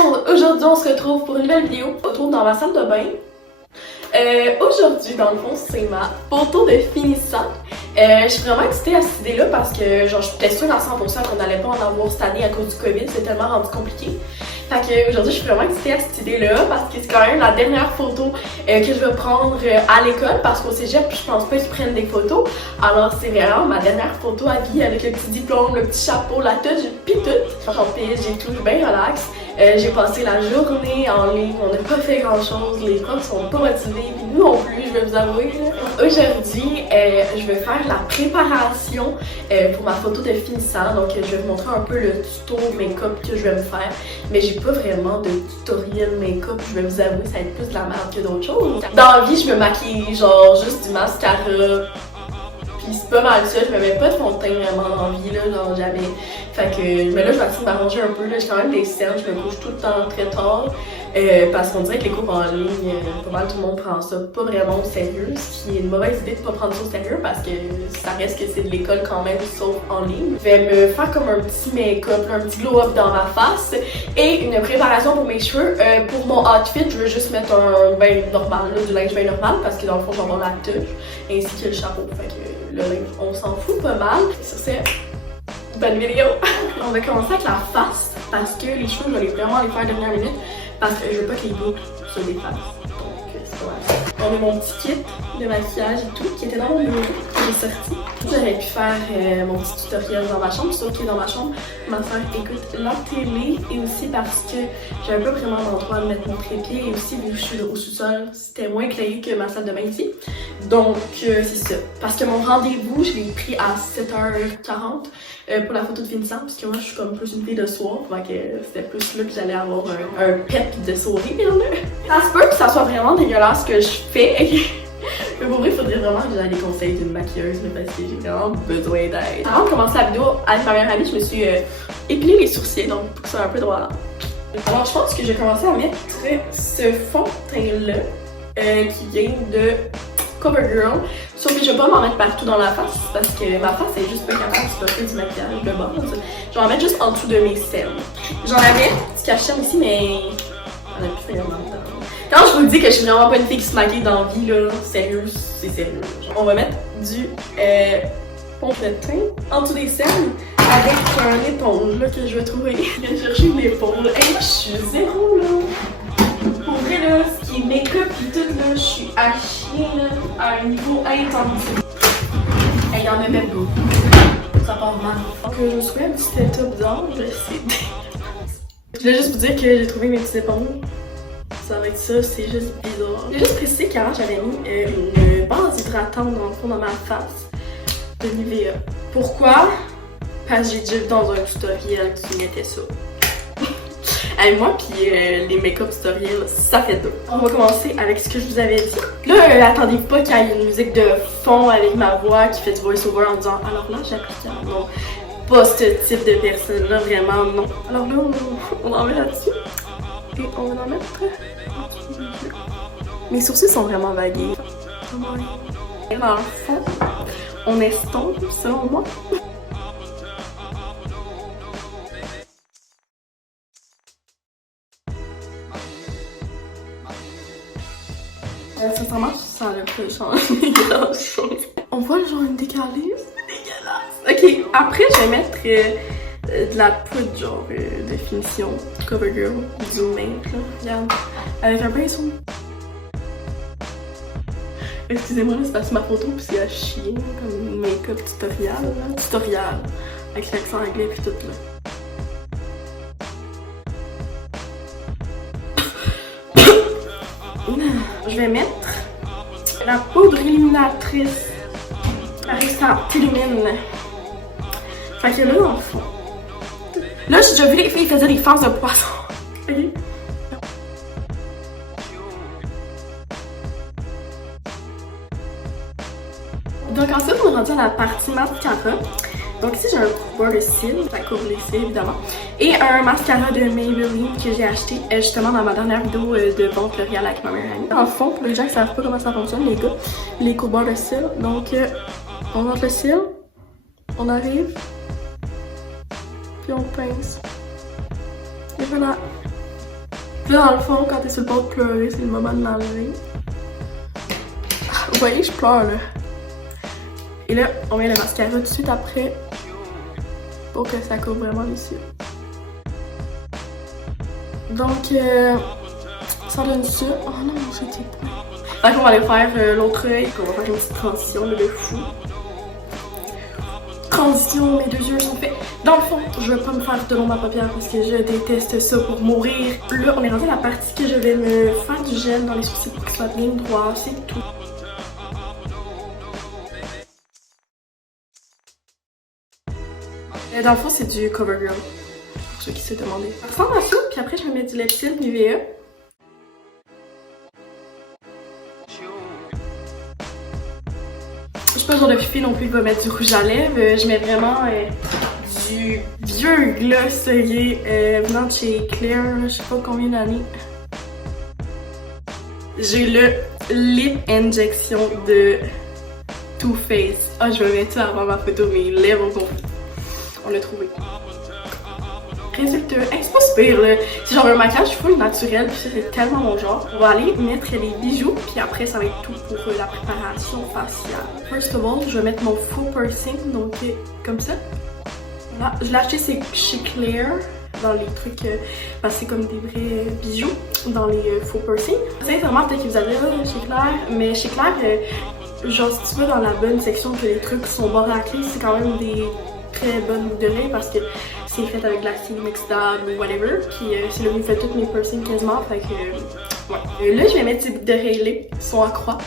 Aujourd'hui on se retrouve pour une nouvelle vidéo. On se retrouve dans ma salle de bain. Aujourd'hui dans le fond c'est ma photo de finissant. Je suis vraiment excitée à cette idée-là parce que genre j'étais sûre à 100% qu'on n'allait pas en avoir cette année à cause du COVID, c'est tellement rendu compliqué. Fait que aujourd'hui je suis vraiment excitée à cette idée-là parce que c'est quand même la dernière photo que je vais prendre à l'école parce qu'au cégep je pense pas qu'ils prennent des photos. Alors c'est vraiment ma dernière photo à vie avec le petit diplôme, le petit chapeau, la touche pis tout. J'ai tout bien relax. J'ai passé la journée en ligne, on n'a pas fait grand chose, les profs sont pas motivés, puis nous non plus, je vais vous avouer. Aujourd'hui, je vais faire la préparation pour ma photo de finissant, donc je vais vous montrer un peu le tuto make-up que je vais me faire, mais j'ai pas vraiment de tutoriel make-up, je vais vous avouer, ça va être plus de la merde que d'autres choses. Dans la vie, je me maquille genre juste du mascara, puis c'est pas mal ça, je me mets pas de fond de teint vraiment dans la vie, là, genre jamais. Fait que, mais là, je vais essayer de m'arranger un peu, là, j'ai quand même des cernes, je me couche tout le temps très tard. Parce qu'on dirait que les cours en ligne, pas mal tout le monde prend ça pas vraiment au sérieux, ce qui est une mauvaise idée de pas prendre ça au sérieux parce que ça reste que c'est de l'école quand même, sauf en ligne. Je vais me faire comme un petit make-up, un petit glow-up dans ma face et une préparation pour mes cheveux. Pour mon outfit, je veux juste mettre un bain normal, là, du linge bain normal parce que dans le fond, j'en vais la touche ainsi que le chapeau. Fait que le linge, on s'en fout pas mal. Sur ce, bonne vidéo! On va commencer avec la face parce que les cheveux, je vais vraiment les faire dernière minute. Parce que je veux pas que les boucles se défassent. Donc, c'est voilà. On a mon petit kit de maquillage et tout qui était dans mon bureau que j'ai sorti. J'aurais pu faire mon petit tutoriel dans ma chambre, sauf que dans ma chambre, ma soeur écoute la télé et aussi parce que j'avais pas vraiment d'endroit de mettre mon trépied et aussi vu que je suis au sous-sol, c'était moins éclairé que ma salle de bain ici. Donc, c'est ça. Parce que mon rendez-vous, je l'ai pris à 7h40 pour la photo de finissant, parce que moi, je suis comme plus une fille de soir, donc c'était plus là que j'allais avoir un pep de sourire, là. Ça se peut que ça soit vraiment dégueulasse ce que je fais. Mais pour vrai, il faudrait vraiment que j'aille des conseils d'une maquilleuse, parce que j'ai vraiment besoin d'aide. Avant de commencer la vidéo avec ma meilleure amie, je me suis épilé les sourcils, donc pour que ça soit un peu droit. Alors, je pense que j'ai commencé à mettre ce fond de teint-là, qui vient de CoverGirl. Sauf que je vais pas m'en mettre partout dans la face parce que ma face est juste pas capable de supporter du maquillage de base. Je vais en mettre juste en dessous de mes cernes. J'en avais ce cache-cerne ici, mais on a plus vraiment dedans. Quand je vous dis que je suis vraiment pas une fille qui se maquille dans la vie, là, sérieux, c'est sérieux. On va mettre du fond de teint en dessous des cernes avec un éponge là, que je vais trouver. Je viens de chercher une éponge. Hey, je suis zéro là. Pour vrai là, ce qui est make-up et tout là, je suis à chier là, à un niveau intense. Hey, y'en a même pas. Ça part mal. Donc je me souviens un petit setup bizarre, je vais essayer de... Je voulais juste vous dire que j'ai trouvé mes petites éponges. Ça va être ça, c'est juste bizarre. J'ai juste précisé qu'avant j'avais mis une base hydratante dans le fond dans ma face de Nivea. Pourquoi? Parce que j'ai déjà vu dans un tutoriel qui mettait ça. Avec moi puis les make-up tutoriels, ça fait deux. On va commencer avec ce que je vous avais dit. Là, attendez pas qu'il y ait une musique de fond avec ma voix qui fait du voice-over en disant alors là j'applique. Non, pas ce type de personne là, vraiment non. Alors là, on en met là-dessus. Et on va en mettre en dessous. Mes sourcils sont vraiment vagués. Dans le fond, on estompe selon moi. Sincèrement, ça n'a pas changé grand chose. On voit le genre une décalée, c'est dégueulasse. Ok, après je vais mettre de la poudre genre de finition CoverGirl, du Mink là, regarde, avec un pinceau. Excusez-moi là, c'est parce que ma photo pis c'est à chier comme make-up tutorial là. Tutorial, avec l'accent anglais pis tout là. Je vais mettre la poudre illuminatrice Arista Illumine. Fait que là, dans le fond. Là, j'ai déjà vu les filles faisaient des faces de poisson. Ok? Donc ensuite, on est rendu à la partie mascara. Donc ici j'ai un couvreur de cils, ça couvre les cils évidemment, et un mascara de Maybelline que j'ai acheté justement dans ma dernière vidéo de vente L'Oréal avec ma meilleure amie. En fond, pour les gens qui savent pas comment ça fonctionne les gars, les couvreurs de cils, donc on rentre le cil, on arrive, puis on pince, et voilà. Là, dans le fond, quand t'es sur le bord de pleurer, c'est le moment de l'enlever. Vous voyez, je pleure là. Et là, on met le mascara tout de suite après pour que ça couvre vraiment les cils. Donc, ça donne ça. Oh non, j'ai été pas. Fait qu'on va aller faire l'autre œil, qu'on va faire une petite transition là, de fou. Transition, mes deux yeux sont faits. Dans le fond, je vais pas me faire de l'ombre à paupières parce que je déteste ça pour mourir. Là, on est rendu à la partie que je vais me faire du gel dans les sourcils pour qu'ils soient bien droits, c'est tout. Dans le fond, c'est du CoverGirl, pour ceux qui se demandaient. Ça ressemble à ça, puis après, je vais mettre du lip tint Nivea. Je suis pas le genre de fille non plus qui va mettre du rouge à lèvres. Je mets vraiment du vieux gloss venant de chez Claire, je sais pas combien d'années. J'ai le Lip Injection de Too Faced. Ah, je vais mettre ça avant ma photo, mes lèvres au complet. On l'a trouvé. Résultat, hey, c'est pas super là. C'est genre un maquillage full naturel, puis c'est tellement mon genre. On va aller mettre les bijoux, puis après ça va être tout pour la préparation faciale. First of all, je vais mettre mon faux piercing, donc comme ça. Voilà. Je l'ai acheté chez Claire, dans les trucs, parce que c'est comme des vrais bijoux, dans les faux piercings. Sincèrement, peut-être que vous avez chez Claire, mais chez Claire, genre si tu vas dans la bonne section que les trucs sont bordaclés, c'est quand même des très bonnes boucles d'oreilles parce que c'est fait avec de la cire mixtable ou whatever. Puis c'est là où je fais toutes mes piercings quasiment. Fait que ouais. Là, je vais mettre ces boucles d'oreilles-là qui sont à croix.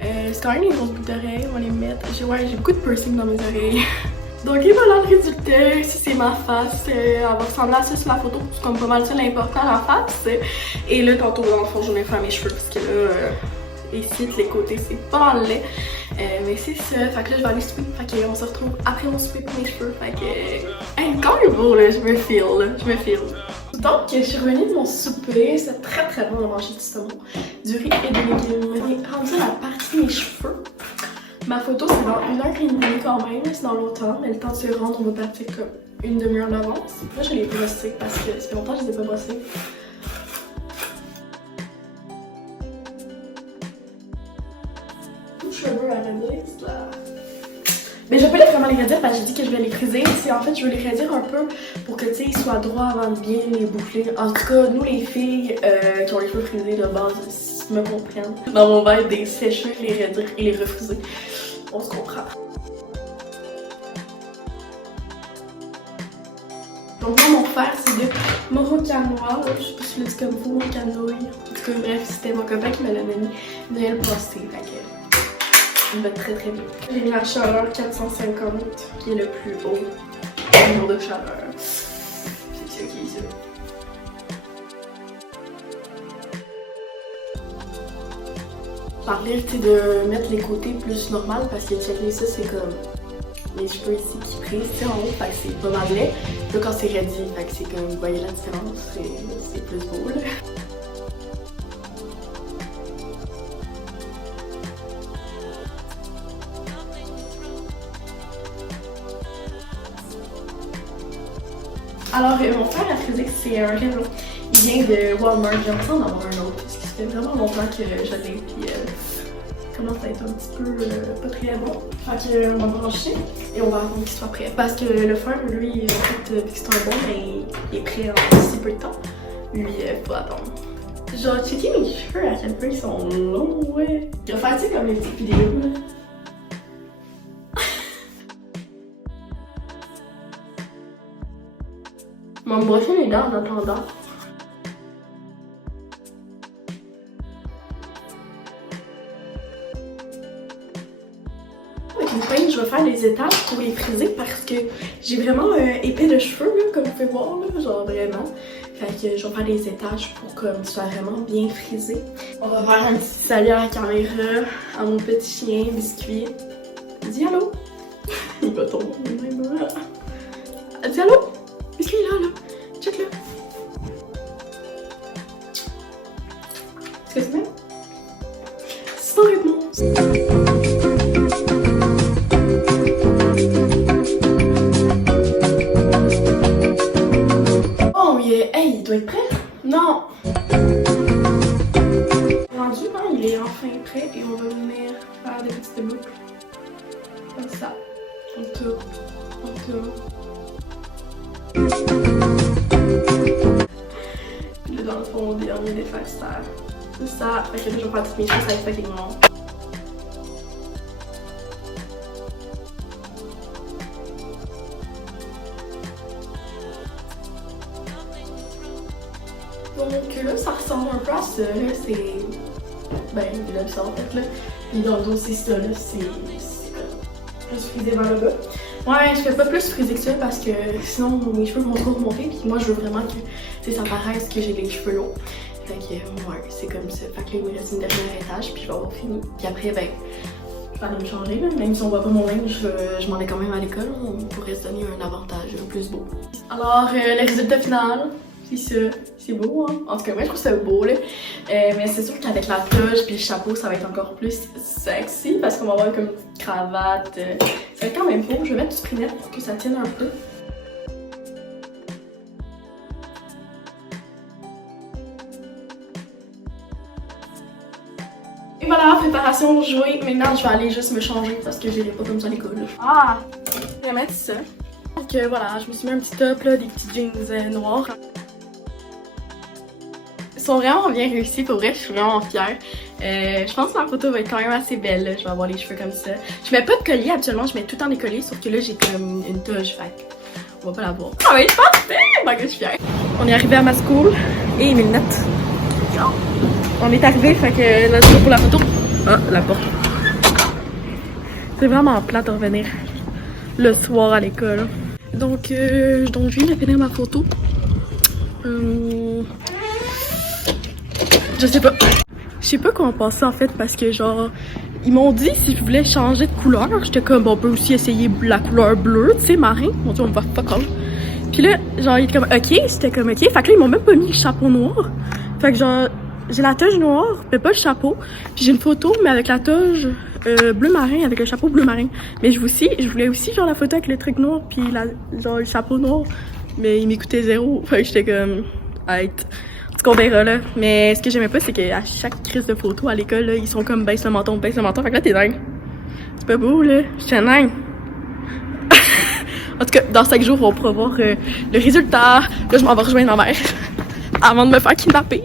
C'est quand même des grosses boucles d'oreilles, on va les mettre. J'ai beaucoup de piercings dans mes oreilles. Donc et voilà le résultat. Si c'est ma face, elle va ressembler à ça sur la photo. C'est comme pas mal ça l'important la face. Et là, tantôt dans le fond, je vais faire mes cheveux parce que là, ici, les côtés, c'est pas mal laid. Mais c'est ça, fait que là je vais aller souper, fait qu'on se retrouve après mon souper pour mes cheveux, fait que... Hey, quand même beau là, je me feel là, je me feel. Donc je suis revenue de mon souper, c'est très bon de manger du saumon, du riz et des légumes. On est rendu à la partie des cheveux. Ma photo c'est dans 1h30 quand même, c'est dans l'automne, mais le temps de se rendre, on va partir comme une demi-heure d'avance. Là je l'ai brossé parce que ça fait longtemps que je les ai pas brossés. Cheveux à redire, là. Mais je vais pas vraiment les redire parce que j'ai dit que je vais les friser. Si en fait je veux les redire un peu pour que tu sais ils soient droits avant de bien les boucler. En tout cas, nous les filles qui ont les cheveux frisés de base me comprennent. Dans mon verre des sécheux, les redire et les refriser. On se comprend. Donc moi mon fer c'est de Morocanois, je sais pas si je le dis comme vous, Morocanoï. En tout cas bref, c'était mon copain qui me l'a donné Noël passé. Il va très bien. J'ai mis la chaleur 450 qui est le plus haut niveau de chaleur. C'est ça qui est ça. Parler de mettre les côtés plus normal parce que checker ça c'est comme les cheveux ici qui brisent en haut, fait que c'est pas mal laid. Là quand c'est ready, fait que c'est comme vous voyez la différence, c'est plus beau là. Alors, mon frère a frisé que c'est un Revlon. Il vient de Walmart, j'ai l'impression d'en avoir un autre. Parce que ça fait vraiment longtemps que je l'ai. Puis, commence à être un petit peu pas très bon. Fait qu'on va brancher et on va attendre qu'il soit prêt. Parce que le frère, lui, en fait, vu que c'est un bon, mais il est prêt en si peu de temps. Lui, faut attendre. Genre, checker mes cheveux à quel point ils sont longs, ouais. Je vais faire, tu sais, comme les petites vidéos, là. Je vais me brosser les dents en attendant. Avec une pince, je vais faire les étages pour les friser parce que j'ai vraiment épais de cheveux, là, comme vous pouvez voir, là, genre vraiment. Fait que je vais faire des étages pour que ce soit vraiment bien frisé. On va faire un petit salut à la caméra à mon petit chien Biscuit. Dis allô! Il va tomber même. Dis allô! Biscuit là, là! Check-le! Est-ce que c'est bien? Sans réponse! Oh, hey, il doit être prêt? Non? Non! Rendu, hein, il est enfin prêt et on va venir faire des petites boucles. Comme ça. On tourne. On tourne. Là, dans le fond, on vient de faire ça. C'est ça. Fait que là, je vais faire toutes mes choses avec fucking long. Donc là, ça ressemble un peu à ça, là, c'est... Ben, là, ça en fait, là. Puis dans le dos, c'est ça, là, c'est plus frisé vers le bas. Ouais, je fais pas plus frisé que ça parce que sinon, mes cheveux vont trop remonter. Puis moi, je veux vraiment que ça paraisse que j'ai les cheveux longs. Fait que, ouais, c'est comme ça. Fait que là, il me reste une dernière étage, puis je vais avoir fini. Puis après, ben, je vais aller me changer, là. Même si on voit pas mon linge, je m'en ai quand même à l'école. On pourrait se donner un avantage plus beau. Alors, le résultat final. C'est ça, c'est beau, hein? En tout cas, moi je trouve ça beau, là. Mais c'est sûr qu'avec la toge puis le chapeau, ça va être encore plus sexy parce qu'on va avoir comme une petite cravate. Ça va être quand même beau. Je vais mettre du sprinette pour que ça tienne un peu. Et voilà, préparation jouée. Maintenant, je vais aller juste me changer parce que j'ai les pas comme ça à l'école. Ah! Je vais mettre ça. Donc voilà, je me suis mis un petit top, là, des petits jeans noirs. Ils sont vraiment bien réussis, pour vrai, je suis vraiment fière. Je pense que ma photo va être quand même assez belle, là. Je vais avoir les cheveux comme ça. Je mets pas de collier, habituellement, je mets tout le temps des colliers, sauf que là, j'ai comme une toge, fait on va pas la voir. Ça va être parfait! Oh my god, je suis fière. On est arrivé à ma school et mes lunettes. On est arrivé, fait que là, c'est pour la photo. Ah, la porte. C'est vraiment plate de revenir le soir à l'école. Donc, je viens de finir ma photo. Je sais pas. Je sais pas comment passer en fait parce que genre, ils m'ont dit si je voulais changer de couleur. J'étais comme, bon, on peut aussi essayer la couleur bleue, tu sais, marin. Mon dieu, on va fuck all. Puis là, genre, il était comme, ok, j'étais comme, ok. Fait que là, ils m'ont même pas mis le chapeau noir. Fait que genre, j'ai la toge noire, mais pas le chapeau. Puis j'ai une photo, mais avec la toge bleu marin, avec le chapeau bleu marin. Mais je voulais aussi genre la photo avec le truc noir, puis genre le chapeau noir. Mais ils m'écoutaient zéro. Fait que j'étais comme, arrête. En tout cas, on verra là. Mais ce que j'aimais pas, c'est qu'à chaque crise de photo à l'école, ils sont comme baisse le menton, baisse le menton. Fait que là, t'es dingue. C'est pas beau, là. J'étais dingue. En tout cas, dans 5 jours, on pourra voir le résultat. Là, je m'en vais rejoindre ma mère avant de me faire kidnapper.